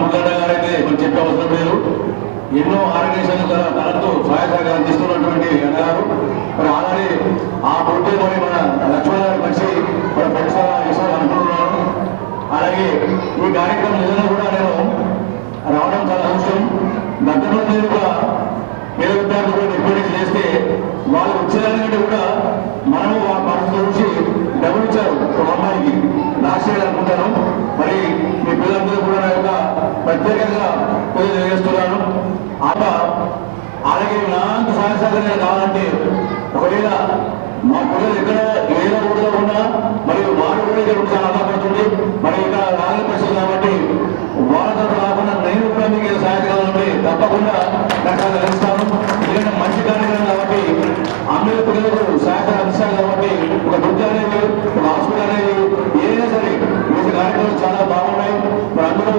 మురళీ గారు అయితే మనం చెప్పే అవసరం లేదు. ఎన్నో ఆర్గనైజేషన్ తనతో సహాయ సహకారం తీసుకున్నటువంటి అన్నారు. మరి ఆల్రెడీ ఆ బుద్ధి మరి మన లక్ష్మణ్ గారు కలిసి మన పరిసర అనుకుంటున్నాను. అలాగే ఈ కార్యక్రమం నిజంగా కూడా నేను రావడం చాలా అవసరం. గతంలో నేను కూడా పేద విద్యార్థులు కూడా రిక్వెస్ట్ చేస్తే వాళ్ళు వచ్చేదానికంటే కూడా మనము ఆ పరిస్థితి నుంచి డబ్బులు ఇచ్చారు ఒక అమ్మాయికి లాస్ట్ ఇయర్ అనుకుంటాను. మరి మీ పిల్లలందరూ కూడా నా యొక్క ప్రత్యేకంగా పూజ చేస్తున్నాను. అలాగే నాకు సహాయ సహకారం కావాలంటే ఒకవేళ మా పిల్లలు ఎక్కడ ఏదో ఊళ్ళో ఉన్నా మరియు వారు కూడా ఇక్కడ చాలా ఆధారపడుతుంది. మరి ఇక్కడ రాగల పరిస్థితి కాబట్టి వాళ్ళ తరఫు కాకుండా నేను కూడా మీకు సహాయకాలంటే తప్పకుండా నాకు తెలుస్తాను. ఎందుకంటే మంచి కార్యక్రమం కాబట్టి అందరి పిల్లలకు సహాయకాలు ఇస్తాను కాబట్టి ఒక బుద్ధి అనేది ఒక హాస్పిటల్ అనేది ఏదైనా సరే వీటి కార్యక్రమాలు చాలా బాగున్నాయి. మరి అందరూ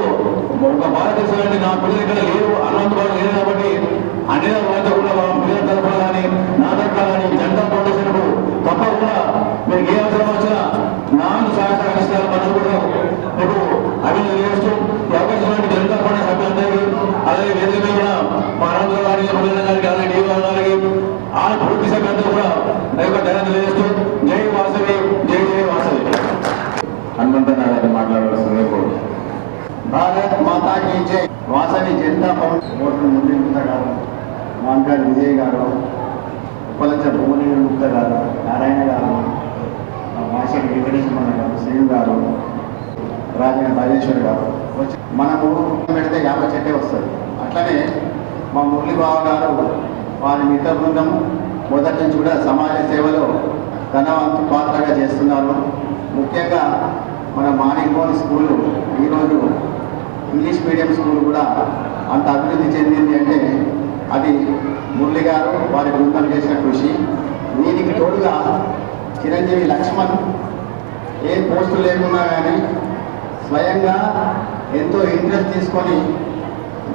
ఒక భారతదేశంలో నా పిల్లలు ఇక్కడ లేరు అనంతబాబు లేదు కాబట్టి అన్ని వాళ్ళతో కూడా వాళ్ళ పిల్లల తరఫున కానీ నా తరఫున కానీ జనతా ఫౌండేషన్కు తప్పకుండా మీకు ఏ అవసరం వచ్చినా నాకు సహకరిస్తారు. మనం కూడా మీకు అభివృద్ధి చేస్తూ ఈ అవకాశం జనతా ఫౌండేషన్ సభ్యులందరికీ అలాగే వేదిక మీద కూడా మా అనంతరావు గారికి మురళీ గారికి అలాగే డిఓ గారికి ఆ పూర్తి సభ్యులందరూ కూడా నా యొక్క ధన్యవాదాలు తెలియజేస్తూ జై వాసవి జై జై వాసవి. హనుమంతనాథ్ మాట్లాడవలసిందే కోరు. భారత్ మాతాకి జై. వాసవి జనతా ఫౌండేషన్ ఓట్లు మురళీ గారు, మాంకాడి విజయ్ గారు, ఉప్పలంచ భువనేశ్వర గుప్త గారు, నారాయణ గారు, మాషి వెంకటేశ్వర గారు, శ్రీను గారు, రాజేశ్వరి గారు వచ్చి మనము పెడితే 50 చెట్టే వస్తుంది. అట్లనే మా మురళీ బావ గారు వారి మిత్ర బృందం మొదటి నుంచి కూడా సమాజ సేవలో ఘనవంతు పాత్రగా చేస్తున్నారు. ముఖ్యంగా మన మాణిక్మోహన్ స్కూలు ఈరోజు ఇంగ్లీష్ మీడియం స్కూల్ కూడా అంత అభివృద్ధి చెందింది అంటే అది మురళి గారు వారి బృందం చేసిన కృషి. దీనికి తోడుగా చిరంజీవి లక్ష్మణ్ ఏ పోస్టు లేకున్నా కానీ స్వయంగా ఎంతో ఇంట్రెస్ట్ తీసుకొని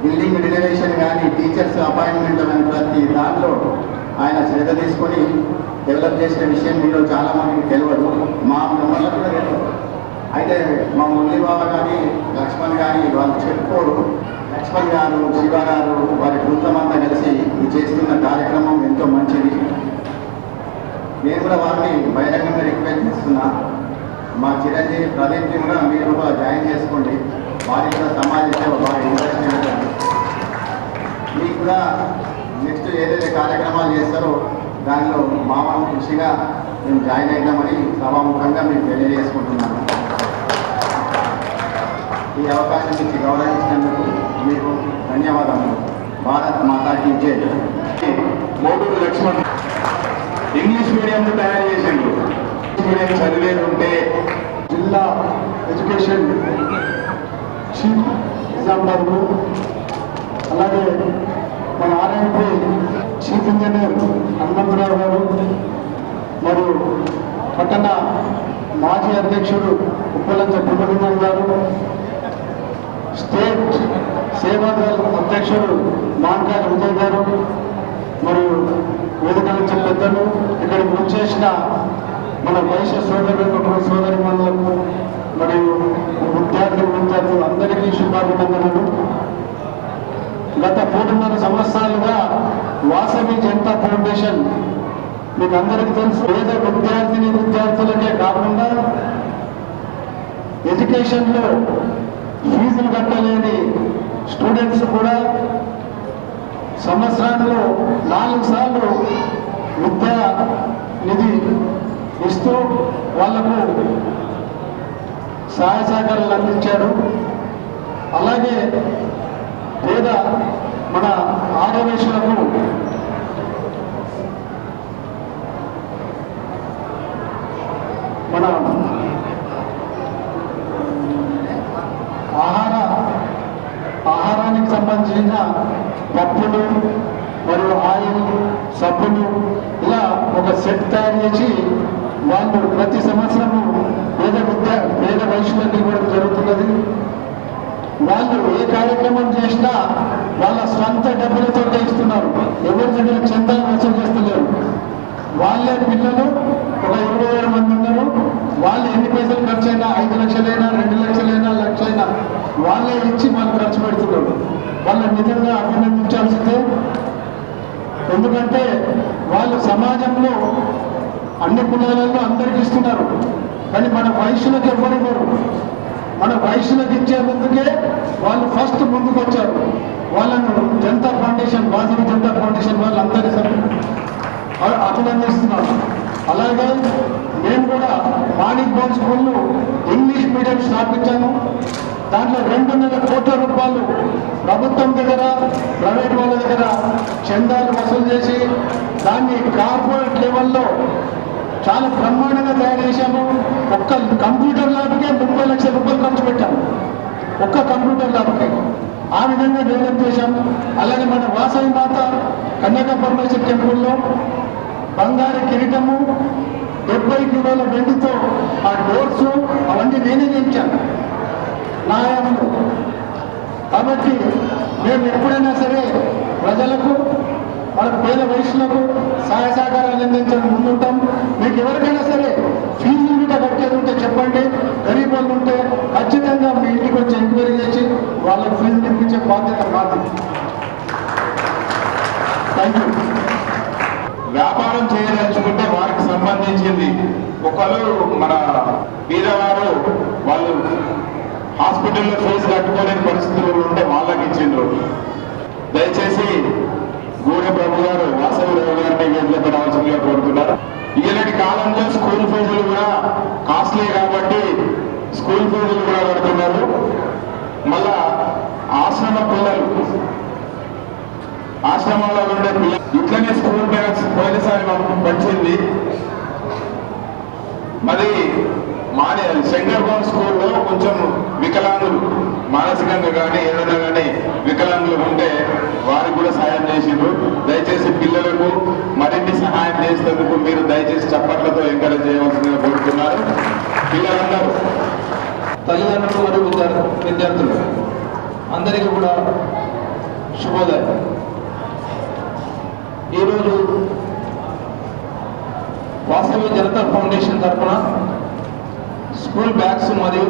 బిల్డింగ్ రినోవేషన్ కానీ టీచర్స్ అపాయింట్మెంట్ కానీ ప్రతి దాంట్లో ఆయన శ్రద్ధ తీసుకొని డెవలప్ చేసిన విషయం మీలో చాలామందికి తెలియదు, మా మిమ్మల్ని కూడా తెలియదు. అయితే మా మురళీ బాబా కానీ లక్ష్మణ్ కానీ వాళ్ళు చెప్పుకోరు. లక్ష్మణ్ గారు, శివ గారు వారి బృందం అంతా కలిసి ఈ చేస్తున్న కార్యక్రమం ఎంతో మంచిది. నేను కూడా వారిని బహిరంగంగా రిక్వెస్ట్ చేస్తున్నా. మా చిరంజీవి ప్రదీప్ని కూడా మీరు కూడా జాయిన్ చేసుకోండి. వారికి కూడా సమాజ సేవ బాగా ఇంట్రెస్ట్ ఉంటుంది. మీకు కూడా నెక్స్ట్ ఏదైతే కార్యక్రమాలు చేస్తారో దానిలో మా కృషిగా మేము జాయిన్ అయినామని సభాముఖంగా మీకు తెలియజేసుకుంటున్నాను. ఈ అవకాశం ఇచ్చి గౌరవించినందుకు మీకు ధన్యవాదాలు. భారత్ మాతాకి జై. మోటూరు లక్ష్మణ్ ఇంగ్లీష్ మీడియంను తయారు చేసిండు. ఇంగ్లీష్ మీడియం చదివేది ఉంటే జిల్లా ఎడ్యుకేషన్ చీఫ్ ఎగ్జాంపర్లు, అలాగే మన ఆర్ఎంపీ చీఫ్ ఇంజనీర్ హనుమంతరావు గారు మరియు పట్టణ మాజీ అధ్యక్షుడు ఉప్పలంచ భువనేశ్వర్ గారు, స్టేట్ సేవాదళ అధ్యక్షుడు మాంకాడి విజయ్ గారు మరియు వేదిక నుంచి పెద్దలు, ఇక్కడికి వచ్చేసిన మన వైశ్య సోదరి మండలకు మరియు విద్యార్థులు అందరికీ శుభాభినందనలు. గత 3.5 సంవత్సరాలుగా వాసవి జనతా ఫౌండేషన్ మీకు అందరికీ తెలుసు, పేద విద్యార్థులకే కాకుండా ఎడ్యుకేషన్లో ఫీజులు కట్టలేని స్టూడెంట్స్ కూడా సంవత్సరంలో 4 సార్లు విద్యా నిధి ఇస్తూ వాళ్లకు సహాయ సహకారాలు అందించాడు. అలాగే పేద మన ఆర్యవేశులకు మన ఆహారానికి సంబంధించిన పప్పులు మరియు ఆయిల్, సబ్బులు ఇలా ఒక సెట్ తయారు చేసి వాళ్ళు ప్రతి సంవత్సరము పేద వయసులకి ఇవ్వడం జరుగుతున్నది. వాళ్ళు ఏ కార్యక్రమం చేసినా వాళ్ళ స్వంత డబ్బులతో ఇస్తున్నారు. ఎవరి దగ్గర చందాలు వసూలు చేస్తలేరు. వాళ్ళే పిల్లలు ఒక 27 మంది ఉన్నారు. వాళ్ళు ఎన్ని పైసలు ఖర్చు అయినా 5 లక్షలైనా 2 లక్షలైనా 1,00,000 అయినా వాళ్ళే రూపాయలు ఇచ్చి వాళ్ళు ఖర్చు పెడుతున్నారు. వాళ్ళని నిజంగా అభినందించాల్సిందే. ఎందుకంటే వాళ్ళు సమాజంలో అన్ని కులాలలో అందరికి ఇస్తున్నారు, కానీ మన వైశ్యులకు ఎవరు ఇవ్వరు. మన వైశ్యులకు ఇచ్చే ముందుకే వాళ్ళు ఫస్ట్ ముందుకు వచ్చారు. వాళ్ళను జనతా ఫౌండేషన్, వాసవి జనతా ఫౌండేషన్ వాళ్ళందరి అభినందిస్తున్నాను. అలాగే నేను కూడా మాణిక్ బోర్డ్ స్కూల్లో ఇంగ్లీష్ మీడియం స్థాపించాను. దాంట్లో 2.5 కోట్ల రూపాయలు ప్రభుత్వం దగ్గర, ప్రైవేట్ వాళ్ళ దగ్గర చందాలు వసూలు చేసి దాన్ని కార్పొరేట్ లెవెల్లో చాలా బ్రహ్మాండంగా తయారు చేశాము. ఒక్క కంప్యూటర్ ల్యాబ్కే 30 లక్షల రూపాయలు ఖర్చు పెట్టాము, ఒక్క కంప్యూటర్ ల్యాబ్కి. ఆ విధంగా డెవలప్ చేశాం. అలాగే మన వాసవి మాత కన్యకా పరమేశ్వర టెంపుల్లో బంగారు కిరీటము, 70 కిలోల వెండితో ఆ డోర్స్ అవన్నీ నేనే చేయించాను నాయములు. కాబట్టి మేము ఎప్పుడైనా సరే ప్రజలకు, మన పేద వయసులకు సహాయ సహకారాలు అందించడం ముందుంటాం. మీకు ఎవరికైనా సరే ఫీజు మీద కట్టేది ఉంటే చెప్పండి. గరీబ్ వాళ్ళు ఉంటే ఖచ్చితంగా మీ ఇంటికి వచ్చి ఎంక్వైరీ చేసి వాళ్ళకి ఫీజు ఇప్పించే బాధ్యత మాది. Thank you. వ్యాపారం చేయదలుచుకుంటే వారికి సంబంధించింది ఒకరు మన బీదవారు వాళ్ళు హాస్పిటల్లో ఫీజు కట్టుకోలేని పరిస్థితులు ఉంటే వాళ్ళకి ఇచ్చిండ్రు. దయచేసి గూడె ప్రభు గారు, వాసవి రావు గారిని వేదికపై రావాల్సిందిగా కోరుతున్నారు. ఈనాటి కాలంలో స్కూల్ ఫీజులు కూడా కాస్ట్లీ కాబట్టి స్కూల్ ఫీజులు కూడా కడుతున్నారు. మళ్ళా ఆశ్రమ పిల్లలు, ఆశ్రమాల్లో ఉండే పిల్లలు ఇట్లనే స్కూల్ బ్యాగ్స్ పోయినసారి పంచింది. మరి మాది శంకర్భవన్ స్కూల్లో కొంచెం వికలాంగులు మానసికంగా కానీ ఏదైనా కానీ వికలాంగులు ఉంటే వారికి కూడా సహాయం చేసిండ్రు. దయచేసి పిల్లలకు మరిన్ని సహాయం చేసేందుకు మీరు దయచేసి చప్పట్లతో ఎంకరేజ్ చేయవలసిందిగా కోరుతున్నారు. పిల్లలందరూ, తల్లిదండ్రులు మరియు విద్యార్థులు అందరికీ కూడా శుభోదయం. ఈరోజు వాసవి జనతా ఫౌండేషన్ తరఫున స్కూల్ బ్యాగ్స్ మరియు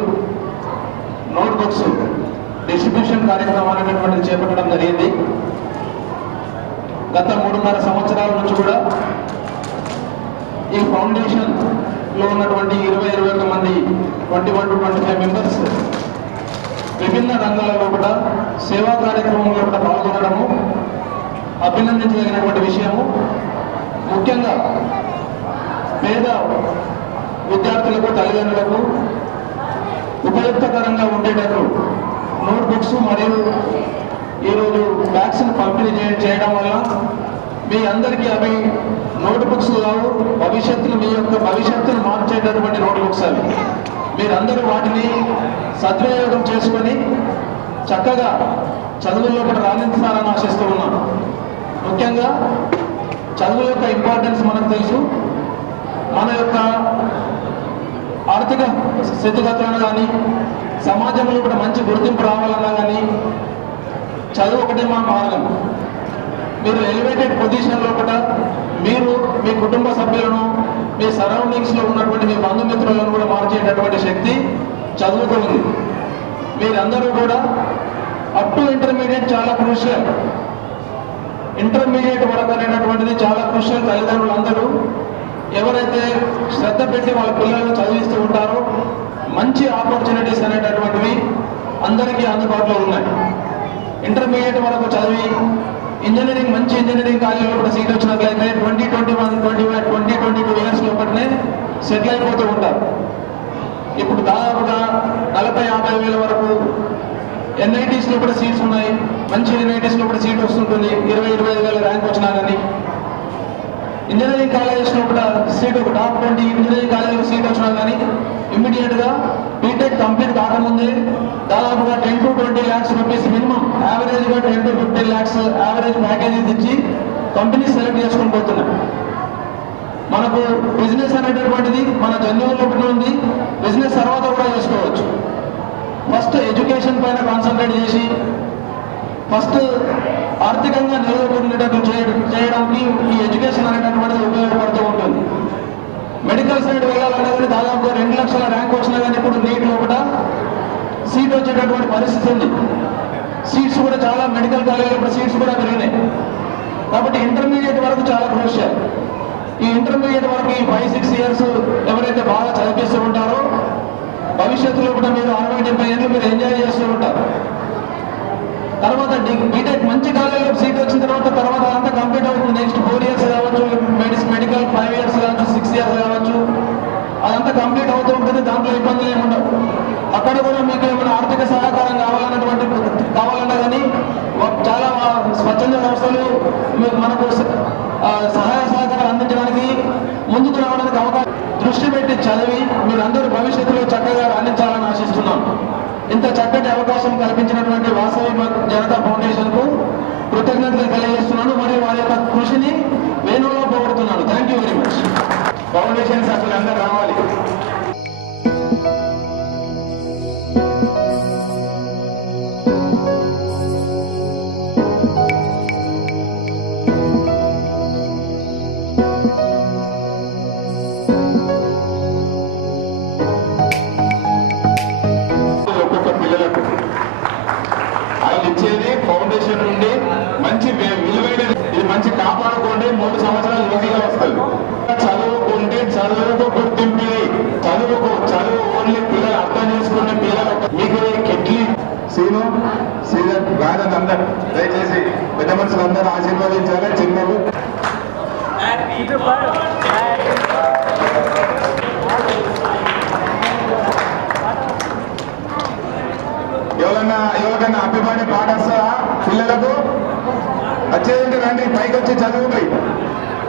నోట్బుక్స్ డిస్ట్రిబ్యూషన్ కార్యక్రమం అనేటటువంటిది చేపట్టడం జరిగింది. గత 3.5 సంవత్సరాల నుంచి కూడా ఈ ఫౌండేషన్లో ఉన్నటువంటి 20-21 మంది 21 to 25 మెంబర్స్ విభిన్న రంగాలలో కూడా సేవా కార్యక్రమంలో కూడా పాల్గొనడము అభినందించదగినటువంటి విషయము. ముఖ్యంగా పేద విద్యార్థులకు, తల్లిదండ్రులకు ఉపయుక్తకరంగా ఉండేటట్లు నోట్బుక్స్ మరియు ఈరోజు వ్యాక్సిన్ పంపిణీ చేయడం వల్ల మీ అందరికీ అవి నోట్బుక్స్ కావు, భవిష్యత్తులో మీ యొక్క భవిష్యత్తును మార్చేటటువంటి నోట్బుక్స్ అవి. మీరందరూ వాటిని సద్వినియోగం చేసుకొని చక్కగా చదువుల్లో కూడా రాణించాలని ఆశిస్తూ ఉన్నాను. ముఖ్యంగా చదువు యొక్క ఇంపార్టెన్స్ మనకు తెలుసు. మన యొక్క ఆర్థిక స్థితిగతులను కానీ, సమాజంలో కూడా మంచి గుర్తింపు రావాలన్నా కానీ చదువు ఒకటే మా మార్గం. మీరు ఎలివేటెడ్ పొజిషన్లో కూడా మీరు మీ కుటుంబ సభ్యులను, మీ సరౌండింగ్స్లో ఉన్నటువంటి మీ బంధుమిత్రులను కూడా మార్చేటటువంటి శక్తి చదువుతూ ఉంది. మీరందరూ కూడా అప్ టు ఇంటర్మీడియట్ చాలా క్రూషియల్. ఇంటర్మీడియట్ వరకు అనేటటువంటిది చాలా క్రూషియల్. తల్లిదండ్రులందరూ ఎవరైతే శ్రద్ధ పెట్టి వాళ్ళ పిల్లలను చదివిస్తూ ఉంటారో మంచి ఆపర్చునిటీస్ అనేటటువంటివి అందరికీ అందుబాటులో ఉన్నాయి. ఇంటర్మీడియట్ వరకు చదివి ఇంజనీరింగ్, మంచి ఇంజనీరింగ్ కాలేజీలో కూడా సీట్ వచ్చినట్లయితే 20-22 ఇయర్స్ లోపలనే సెటిల్ అయిపోతూ ఉంటారు. ఇప్పుడు దాదాపుగా 40-50 వేల వరకు ఎన్ఐటీస్లో కూడా సీట్స్ ఉన్నాయి. మంచి ఎన్ఐటీస్లో కూడా సీట్ వస్తుంటుంది. 20-25 వేల ర్యాంక్ వచ్చినా కానీ ఇంజనీరింగ్ కాలేజెస్లో కూడా సీట్, ఒక టాప్ 20 ఇంజనీరింగ్ కాలేజీలో సీట్ వచ్చినా కానీ ఇమ్మీడియట్గా బీటెక్ కంప్లీట్ కాకముందే దాదాపుగా 10 to 20 lakhs రూపీస్ మినిమం, యావరేజ్గా 10 to 15 lakhs యావరేజ్ ప్యాకేజెస్ ఇచ్చి కంపెనీ సెలెక్ట్ చేసుకొని పోతున్నాయి. మనకు బిజినెస్ అనేటటువంటిది మన జన్యువుల్లో ఒకటి ఉంది. బిజినెస్ తర్వాత కూడా చేసుకోవచ్చు. ఫస్ట్ ఎడ్యుకేషన్ పైన కాన్సన్ట్రేట్ చేసి ఫస్ట్ ఆర్థికంగా నిలదొక్కునేటట్లు చేయడానికి ఈ ఎడ్యుకేషన్ అనేటటువంటిది ఉపయోగపడుతూ ఉంటుంది. మెడికల్ సైడ్ వెళ్ళాలన్నా కానీ దాదాపుగా 2 లక్షల ర్యాంక్ వచ్చినా కానీ ఇప్పుడు నీట్లో కూడా సీట్ వచ్చేటటువంటి పరిస్థితి ఉంది. సీట్స్ కూడా చాలా మెడికల్ కాలేజీలో సీట్స్ కూడా పెరిగినాయి. కాబట్టి ఇంటర్మీడియట్ వరకు చాలా క్రూషియల్. ఈ ఇంటర్మీడియట్ వరకు ఈ 5-6 ఇయర్స్ ఎవరైతే బాగా చదివిస్తూ ఉంటారో భవిష్యత్తులో కూడా మీరు 60-70 ఏళ్ళు మీరు ఎంజాయ్ చేస్తూ ఉంటారు. తర్వాత బీటెక్ మంచి కాలేజీలో సీట్ వచ్చిన తర్వాత అంతా కంప్లీట్ అవుతుంది. నెక్స్ట్ 4 ఇయర్స్ కావచ్చు, మెడికల్ 5 ఇయర్స్ కావచ్చు, 6 ఇయర్స్ కావచ్చు, అదంతా కంప్లీట్ అవుతూ ఉంటుంది. దాంట్లో ఇబ్బందులు ఏమి ఉండవు. అక్కడ కూడా మీకు ఏమైనా ఆర్థిక సహకారం కావాలన్నా కానీ చాలా స్వచ్ఛంద సంస్థలు మనకు సహాయ సహకారాలు అందించడానికి ముందుకు రావడానికి అవకాశం దృష్టి పెట్టి చదివి మీరందరూ భవిష్యత్తులో చక్కగా రాణించాలని ఆశిస్తున్నాం. ఇంత చక్కటి అవకాశం కల్పించినటువంటి వాసవి జనతా ఫౌండేషన్ కు కృతజ్ఞతలు తెలియజేస్తున్నాను. మరియు వారి యొక్క కృషిని వేణువులో పొగుడుతున్నాను. Thank you very much. Foundation సభ్యులు అందరూ రావాలి. ఇచ్చేది ఫౌండేషన్ నుండి మంచి విలువైనది. ఇది మంచి కాపాడుకోండి. 3 సంవత్సరాలు ఈజీగా వస్తుంది. చదువుకుంటే చదువుకు గుర్తింపు. చదువు ఓన్లీ పిల్లలు అర్థం చేసుకునే పిల్లలు. మీకు కిడ్నీ సీను సీజన్ రాదని అందరు దయచేసి పెద్ద మనుషులు అందరూ ఆశీర్వదించాలి. చిన్నలు ఎవరికైనా అభిమాని పాట వస్తుందా పిల్లలకు? వచ్చేదంటే రండి, పైకి వచ్చి చదువుకోండి.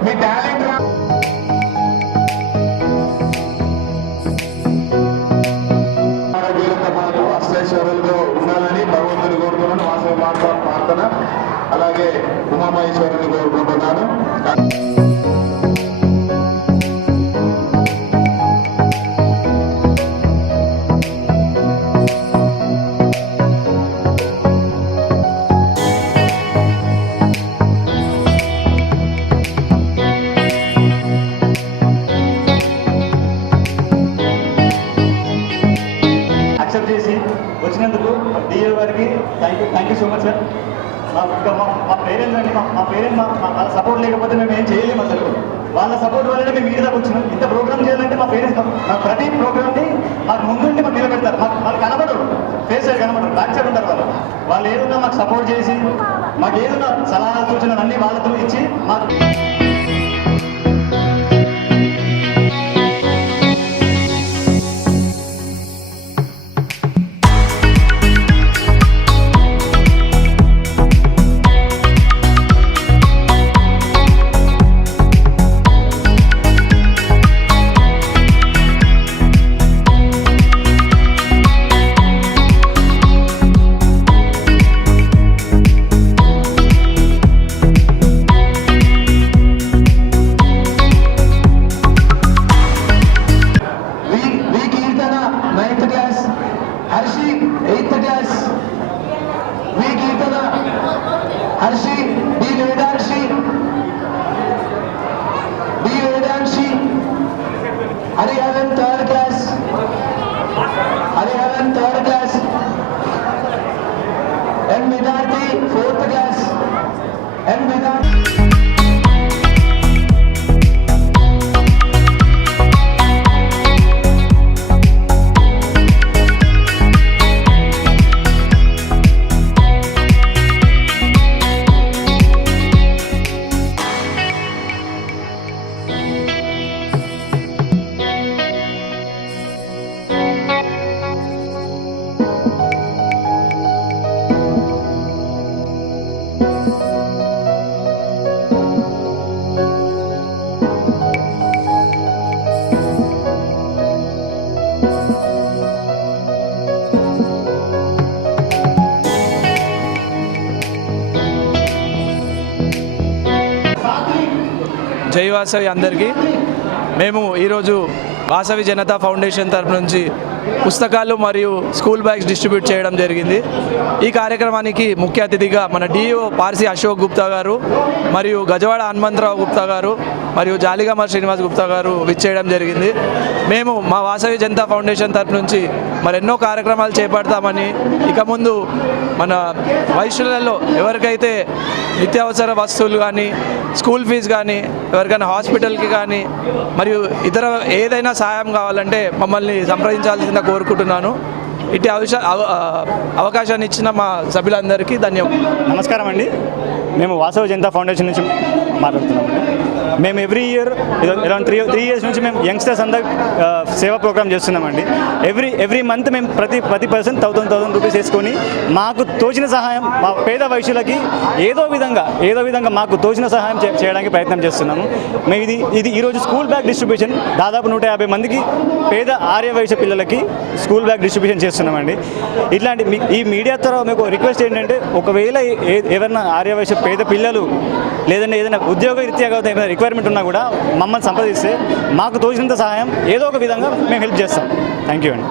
మీ టాలెంట్ ఆరోగ్యంతో పాటు అష్టైశ్వర్యంలో ఉండాలని భగవంతుని కోరుతున్నాను. వాసవి ప్రార్థన అలాగే ఉమామహేశ్వరుని కోరుకుంటున్నాను. చేసి వచ్చినందుకు డిఏ గారికి thank you so much sir. మా పేరెంట్స్ అండి, మా పేరెంట్స్ వాళ్ళ సపోర్ట్ లేకపోతే మేము ఏం చేయలేము. అసలు వాళ్ళ సపోర్ట్ వల్లనే మేము మీద వచ్చినాం. ఇంత ప్రోగ్రామ్ చేయాలంటే మా పేరెంట్స్ మా ప్రతి ప్రోగ్రామ్ని మాకు ముందుండి మాకు నిలబెడతారు. వాళ్ళు కనబడరు, ఫేస్ సైడ్ కనబడరు, బ్యాక్ సైడ్ ఉంటారు. వాళ్ళు ఏదన్నా మాకు సపోర్ట్ చేసి మాకు ఏదన్నా సలహా సూచనలు అన్నీ వాళ్ళతో ఇచ్చి మాకు Hariharan 3rd class, and Vidarthi 4th class, and Vidarthi. జై వాసవి అందరికీ. మేము ఈరోజు వాసవి జనతా ఫౌండేషన్ తరఫు నుంచి పుస్తకాలు మరియు స్కూల్ బ్యాగ్స్ డిస్ట్రిబ్యూట్ చేయడం జరిగింది. ఈ కార్యక్రమానికి ముఖ్య అతిథిగా మన డిఓ పార్సి అశోక్ గుప్తా గారు మరియు గజవాడ హనుమంతరావు గుప్తా గారు మరియు జాలిగామ శ్రీనివాస్ గుప్తా గారు విచ్చేయడం జరిగింది. మేము మా వాసవి జనతా ఫౌండేషన్ తరపు నుంచి మరెన్నో కార్యక్రమాలు చేపడతామని, ఇక ముందు మన వైశ్యులలో ఎవరికైతే నిత్యావసర వస్తువులు కానీ, స్కూల్ ఫీజు కానీ, ఎవరికైనా హాస్పిటల్కి కానీ మరియు ఇతర ఏదైనా సహాయం కావాలంటే మమ్మల్ని సంప్రదించాల్సిందిగా కోరుకుంటున్నాను. ఇటు అవకాశాన్ని ఇచ్చిన మా సభ్యులందరికీ ధన్యవాదాలు. నమస్కారం అండి. మేము వాసవి జనతా ఫౌండేషన్ నుంచి మాట్లాడుతున్నామండి. మేము every year around three years నుంచి మేము యంగ్స్టర్స్ అందరూ సేవా ప్రోగ్రామ్ చేస్తున్నామండి. ఎవ్రీ మంత్ మేము ప్రతి పర్సన్ 1000 రూపీస్ వేసుకొని మాకు తోచిన సహాయం మా పేద వైశ్యులకి ఏదో విధంగా మాకు తోచిన సహాయం చేయడానికి ప్రయత్నం చేస్తున్నాము. మేము ఇది ఈరోజు స్కూల్ బ్యాగ్ డిస్ట్రిబ్యూషన్ దాదాపు 150 మందికి పేద ఆర్య వైశ్య పిల్లలకి స్కూల్ బ్యాగ్ డిస్ట్రిబ్యూషన్ చేస్తున్నామండి. ఇట్లాంటి ఈ మీడియా ద్వారా మీకు రిక్వెస్ట్ ఏంటంటే, ఒకవేళ ఎవరైనా ఆర్య వైశ్య పేద పిల్లలు లేదంటే ఏదైనా ఉద్యోగ రీత్యా ఏదైనా రిక్వైర్మెంట్ ఉన్నా కూడా మమ్మల్ని సంప్రదిస్తే మాకు తోచినంత సహాయం ఏదో ఒక విధంగా మేము హెల్ప్ చేస్తాం. థ్యాంక్ యూ అండి.